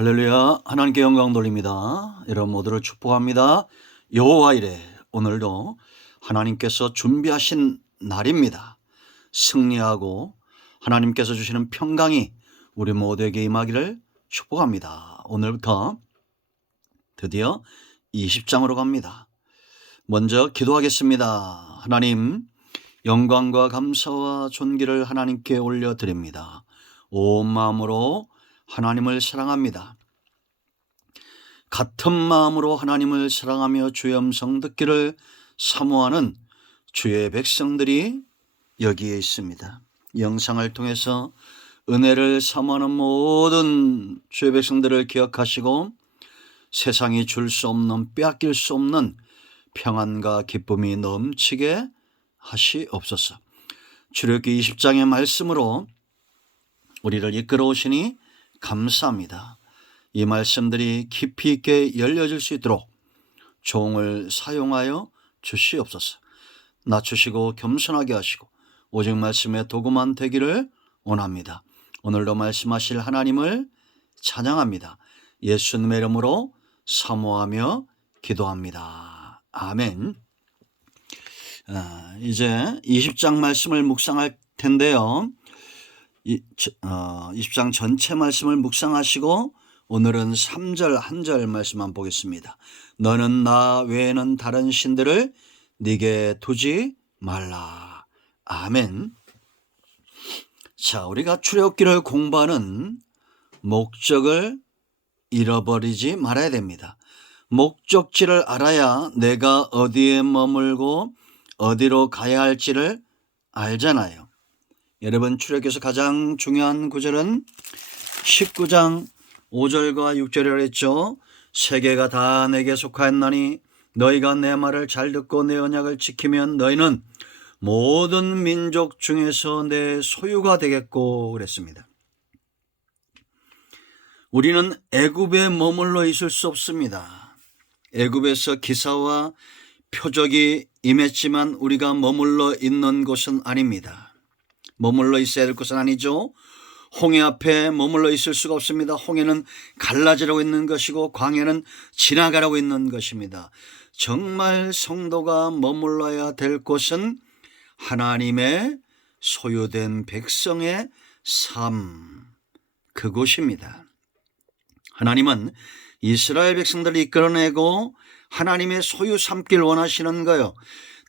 할렐루야. 하나님께 영광 돌립니다. 여러분 모두를 축복합니다. 여호와 이레, 오늘도 하나님께서 준비하신 날입니다. 승리하고 하나님께서 주시는 평강이 우리 모두에게 임하기를 축복합니다. 오늘부터 드디어 20장으로 갑니다. 먼저 기도하겠습니다. 하나님, 영광과 감사와 존귀를 하나님께 올려드립니다. 온 마음으로 하나님을 사랑합니다. 같은 마음으로 하나님을 사랑하며 주의 음성 듣기를 사모하는 주의 백성들이 여기에 있습니다. 이 영상을 통해서 은혜를 사모하는 모든 주의 백성들을 기억하시고 세상이 줄 수 없는, 빼앗길 수 없는 평안과 기쁨이 넘치게 하시옵소서. 출애굽기 20장의 말씀으로 우리를 이끌어 오시니 감사합니다. 이 말씀들이 깊이 있게 열려질 수 있도록 종을 사용하여 주시옵소서. 낮추시고 겸손하게 하시고 오직 말씀의 도구만 되기를 원합니다. 오늘도 말씀하실 하나님을 찬양합니다. 예수님의 이름으로 사모하며 기도합니다. 아멘. 이제 20장 말씀을 묵상할 텐데요. 20장 전체 말씀을 묵상하시고 오늘은 3절 한 절 말씀만 보겠습니다. 너는 나 외에는 다른 신들을 네게 두지 말라. 아멘. 자, 우리가 출애굽기를 공부하는 목적을 잃어버리지 말아야 됩니다. 목적지를 알아야 내가 어디에 머물고 어디로 가야 할지를 알잖아요. 여러분, 출애굽기에서 가장 중요한 구절은 19장 5절과 6절이라 했죠. 세계가 다 내게 속하였나니 너희가 내 말을 잘 듣고 내 언약을 지키면 너희는 모든 민족 중에서 내 소유가 되겠고 그랬습니다. 우리는 애굽에 머물러 있을 수 없습니다. 애굽에서 기사와 표적이 임했지만 우리가 머물러 있는 곳은 아닙니다. 머물러 있어야 될 것은 아니죠. 홍해 앞에 머물러 있을 수가 없습니다. 홍해는 갈라지라고 있는 것이고 광야는 지나가라고 있는 것입니다. 정말 성도가 머물러야 될 곳은 하나님의 소유된 백성의 삶, 그곳입니다. 하나님은 이스라엘 백성들을 이끌어내고 하나님의 소유 삼길 원하시는 거요.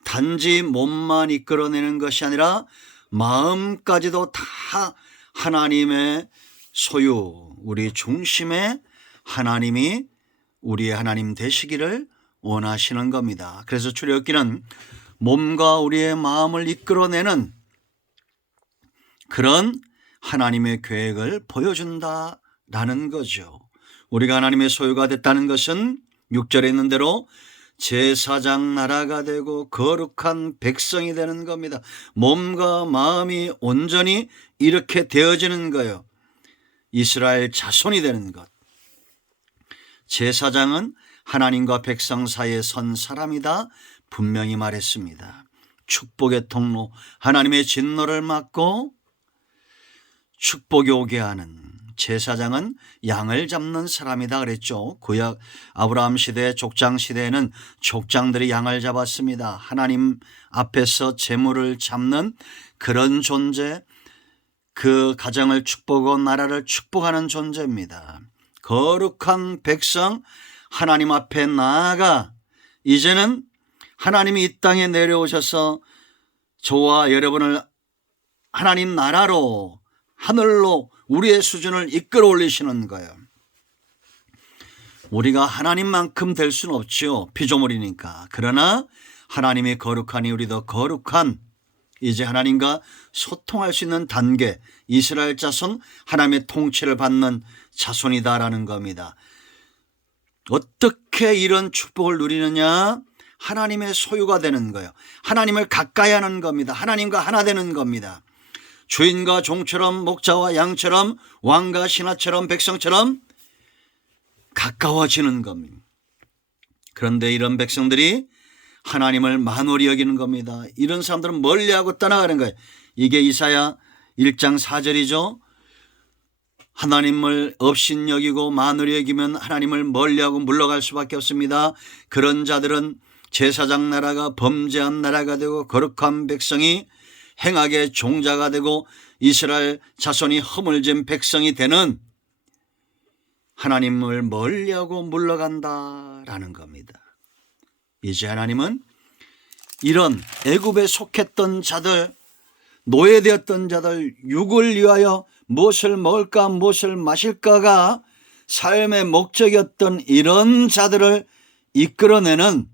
단지 몸만 이끌어내는 것이 아니라 마음까지도 다 하나님의 소유, 우리 중심에 하나님이 우리의 하나님 되시기를 원하시는 겁니다. 그래서 출애굽기는 몸과 우리의 마음을 이끌어내는 그런 하나님의 계획을 보여준다라는 거죠. 우리가 하나님의 소유가 됐다는 것은 6절에 있는 대로 제사장 나라가 되고 거룩한 백성이 되는 겁니다. 몸과 마음이 온전히 이렇게 되어지는 거예요. 이스라엘 자손이 되는 것. 제사장은 하나님과 백성 사이에 선 사람이다 분명히 말했습니다. 축복의 통로, 하나님의 진노를 막고 축복이 오게 하는 제사장은 양을 잡는 사람이다 그랬죠. 구약 아브라함 시대, 족장 시대에는 족장들이 양을 잡았습니다. 하나님 앞에서 재물을 잡는 그런 존재, 그 가정을 축복하고 나라를 축복하는 존재입니다. 거룩한 백성, 하나님 앞에 나아가 이제는 하나님이 이 땅에 내려오셔서 저와 여러분을 하나님 나라로, 하늘로 우리의 수준을 이끌어 올리시는 거예요. 우리가 하나님만큼 될 수는 없지요. 피조물이니까. 그러나 하나님이 거룩하니 우리도 거룩한, 이제 하나님과 소통할 수 있는 단계, 이스라엘 자손, 하나님의 통치를 받는 자손이다라는 겁니다. 어떻게 이런 축복을 누리느냐? 하나님의 소유가 되는 거예요. 하나님을 가까이 하는 겁니다. 하나님과 하나 되는 겁니다. 주인과 종처럼, 목자와 양처럼, 왕과 신하처럼, 백성처럼 가까워지는 겁니다. 그런데 이런 백성들이 하나님을 만홀히 여기는 겁니다. 이런 사람들은 멀리하고 떠나가는 거예요. 이게 이사야 1장 4절이죠. 하나님을 업신여기고 만으로 여기면 하나님을 멀리하고 물러갈 수밖에 없습니다. 그런 자들은 제사장 나라가 범죄한 나라가 되고 거룩한 백성이 행악의 종자가 되고 이스라엘 자손이 허물진 백성이 되는 하나님을 멀리하고 물러간다라는 겁니다. 이제 하나님은 이런 애굽에 속했던 자들, 노예되었던 자들, 육을 위하여 무엇을 먹을까 무엇을 마실까가 삶의 목적이었던 이런 자들을 이끌어내는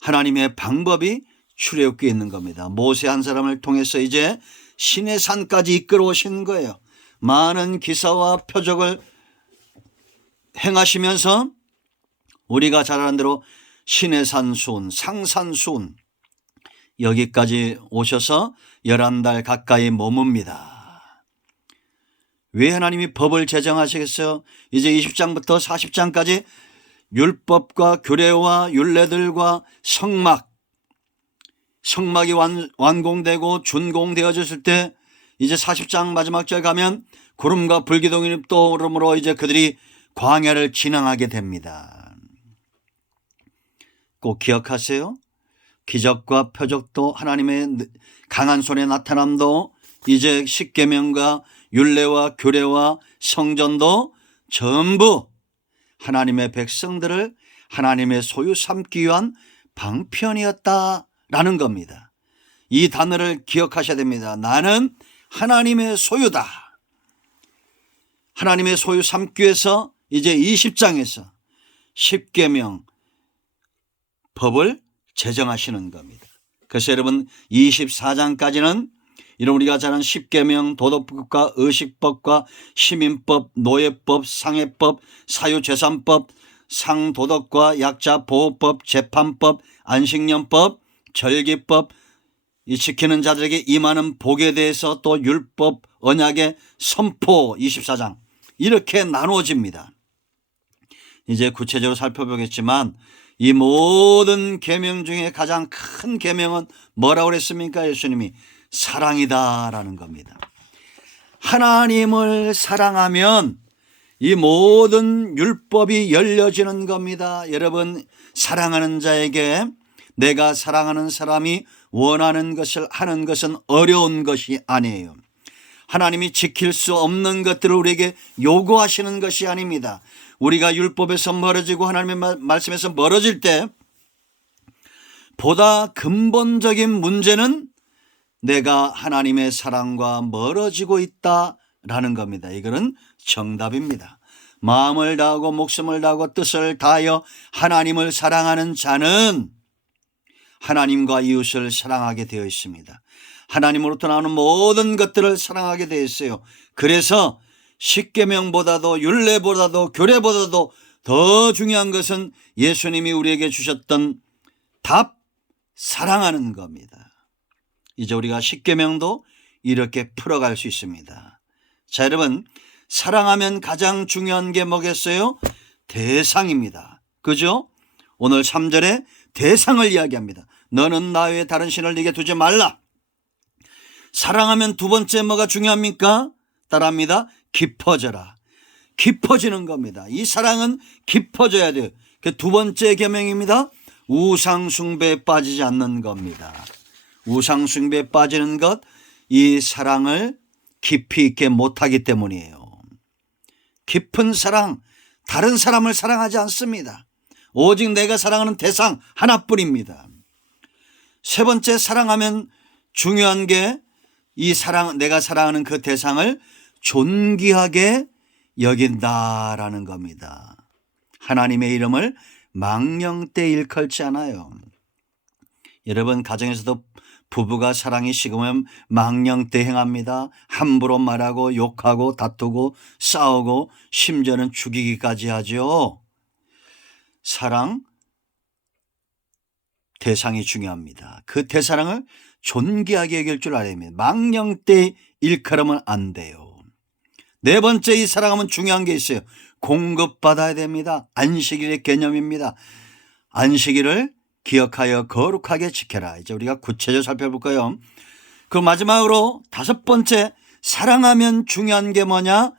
하나님의 방법이 출애굽기에 있는 겁니다. 모세 한 사람을 통해서 이제 신의 산까지 이끌어 오신 거예요. 많은 기사와 표적을 행하시면서 우리가 잘 아는 대로 신의 산 수훈, 상산 수훈 여기까지 오셔서 11달 가까이 머뭅니다. 왜 하나님이 법을 제정하시겠어요? 이제 20장부터 40장까지 율법과 규례와 율례들과 성막이 완공되고 준공되어졌을 때 이제 40장 마지막 절 가면 구름과 불기둥이 떠오름으로 이제 그들이 광야를 지나가게 됩니다. 꼭 기억하세요. 기적과 표적도 하나님의 강한 손의 나타남도 이제 십계명과 율례와 규례와 성전도 전부 하나님의 백성들을 하나님의 소유 삼기 위한 방편이었다라는 겁니다. 이 단어를 기억하셔야 됩니다. 나는 하나님의 소유다. 하나님의 소유 삼기 위해서 이제 20장에서 십계명 법을 제정하시는 겁니다. 그래서 여러분 24장까지는 이런 우리가 잘 아는 십계명, 도덕법과 의식법과 시민법, 노예법, 상해법, 사유재산법, 상도덕과 약자보호법, 재판법, 안식년법, 절기법, 이 지키는 자들에게 임하는 복에 대해서 또 율법, 언약의 선포 24장 이렇게 나누어집니다. 이제 구체적으로 살펴보겠지만 이 모든 계명 중에 가장 큰 계명은 뭐라고 그랬습니까? 예수님이 사랑이다라는 겁니다. 하나님을 사랑하면 이 모든 율법이 열려지는 겁니다. 여러분, 사랑하는 자에게 내가 사랑하는 사람이 원하는 것을 하는 것은 어려운 것이 아니에요. 하나님이 지킬 수 없는 것들을 우리에게 요구하시는 것이 아닙니다. 우리가 율법에서 멀어지고 하나님의 말씀에서 멀어질 때 보다 근본적인 문제는 내가 하나님의 사랑과 멀어지고 있다라는 겁니다. 이거는 정답입니다. 마음을 다하고 목숨을 다하고 뜻을 다하여 하나님을 사랑하는 자는 하나님과 이웃을 사랑하게 되어 있습니다. 하나님으로부터 나오는 모든 것들을 사랑하게 되어 있어요. 그래서 십계명보다도 율례보다도 규례보다도 더 중요한 것은 예수님이 우리에게 주셨던 답, 사랑하는 겁니다. 이제 우리가 십계명도 이렇게 풀어갈 수 있습니다. 자, 여러분, 사랑하면 가장 중요한 게 뭐겠어요? 대상입니다. 그죠? 오늘 3절에 대상을 이야기합니다. 너는 나 외에 다른 신을 네게 두지 말라. 사랑하면 두 번째 뭐가 중요합니까? 따라합니다. 깊어져라. 깊어지는 겁니다. 이 사랑은 깊어져야 돼요. 그 두 번째 계명입니다. 우상숭배에 빠지지 않는 겁니다. 우상숭배에 빠지는 것, 이 사랑을 깊이 있게 못하기 때문이에요. 깊은 사랑, 다른 사람을 사랑하지 않습니다. 오직 내가 사랑하는 대상 하나뿐입니다. 세 번째, 사랑하면 중요한 게 이 사랑, 내가 사랑하는 그 대상을 존귀하게 여긴다라는 겁니다. 하나님의 이름을 망령되이 일컬지 않아요. 여러분, 가정에서도 부부가 사랑이 식으면 망령되이 행합니다. 함부로 말하고 욕하고 다투고 싸우고 심지어는 죽이기까지 하죠. 사랑, 대상이 중요합니다. 그 대사랑을 존귀하게 여길 줄 알아야 합니다. 망령되이 일컬으면 안 돼요. 네 번째, 이 사랑하면 중요한 게 있어요. 공급받아야 됩니다. 안식일의 개념입니다. 안식일을 기억하여 거룩하게 지켜라. 이제 우리가 구체적으로 살펴볼까요? 그 마지막으로 다섯 번째, 사랑하면 중요한 게 뭐냐?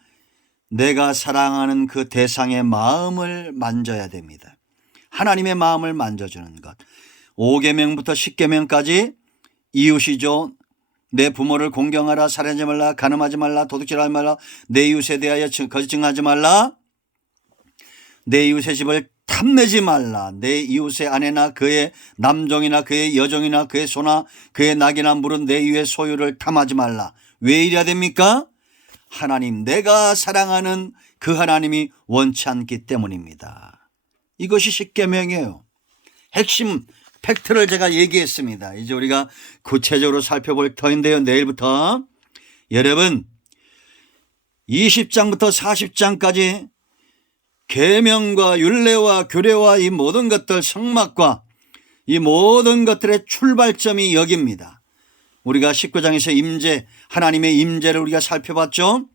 내가 사랑하는 그 대상의 마음을 만져야 됩니다. 하나님의 마음을 만져주는 것. 5계명부터 10계명까지 이웃이죠. 내 부모를 공경하라, 살인하지 말라, 간음하지 말라, 도둑질하지 말라, 내 이웃에 대하여 거짓 증언하지 말라, 내 이웃의 집을 탐내지 말라, 내 이웃의 아내나 그의 남종이나 그의 여종이나 그의 소나 그의 낙이나 물은 내 이웃의 소유를 탐하지 말라. 왜 이래야 됩니까? 하나님, 내가 사랑하는 그 하나님이 원치 않기 때문입니다. 이것이 10계명이에요. 핵심 팩트를 제가 얘기했습니다. 이제 우리가 구체적으로 살펴볼 터인데요. 내일부터 여러분 20장부터 40장까지 계명과 율례와 규례와 이 모든 것들, 성막과 이 모든 것들의 출발점이 여기입니다. 우리가 19장에서 임재, 하나님의 임재를 우리가 살펴봤죠.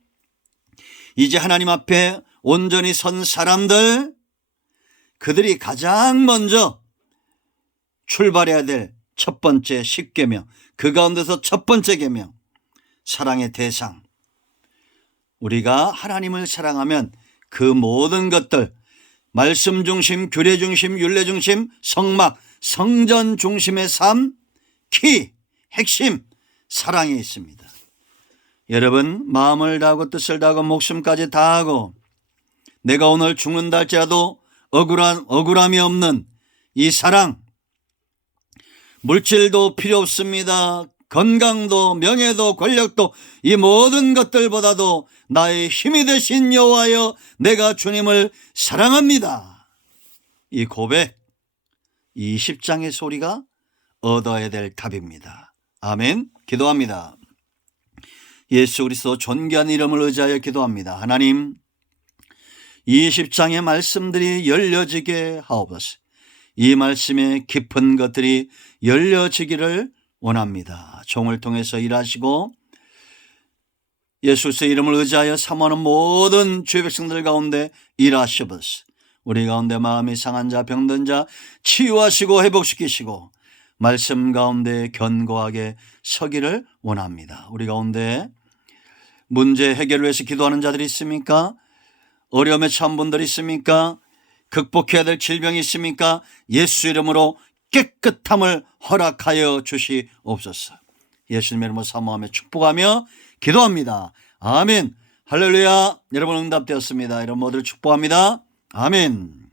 이제 하나님 앞에 온전히 선 사람들, 그들이 가장 먼저 출발해야 될 첫 번째 10계명, 그 가운데서 첫 번째 계명, 사랑의 대상. 우리가 하나님을 사랑하면 그 모든 것들, 말씀 중심, 규례 중심, 율례 중심, 성막, 성전 중심의 삶, 키, 핵심, 사랑에 있습니다. 여러분, 마음을 다하고 뜻을 다하고 목숨까지 다하고 내가 오늘 죽는다 할지라도 억울함이 없는 이 사랑, 물질도 필요 없습니다. 건강도 명예도 권력도 이 모든 것들보다도 나의 힘이 되신 여호와여, 내가 주님을 사랑합니다. 이 고백, 이 10장의 소리가 얻어야 될 답입니다. 아멘. 기도합니다. 예수 그리스도 존귀한 이름을 의지하여 기도합니다. 하나님, 이 10장의 말씀들이 열려지게 하옵소서. 이 말씀의 깊은 것들이 열려지기를 원합니다. 종을 통해서 일하시고 예수의 이름을 의지하여 사모하는 모든 주의 백성들 가운데 일하시옵소서. 우리 가운데 마음이 상한 자, 병든 자 치유하시고 회복시키시고 말씀 가운데 견고하게 서기를 원합니다. 우리 가운데 문제 해결을 위해서 기도하는 자들이 있습니까? 어려움에 처한 분들이 있습니까? 극복해야 될 질병이 있습니까? 예수 이름으로 깨끗함을 허락하여 주시옵소서. 예수님의 이름으로 사모하며 축복하며 기도합니다. 아멘. 할렐루야. 여러분 응답되었습니다. 여러분 모두를 축복합니다. 아멘.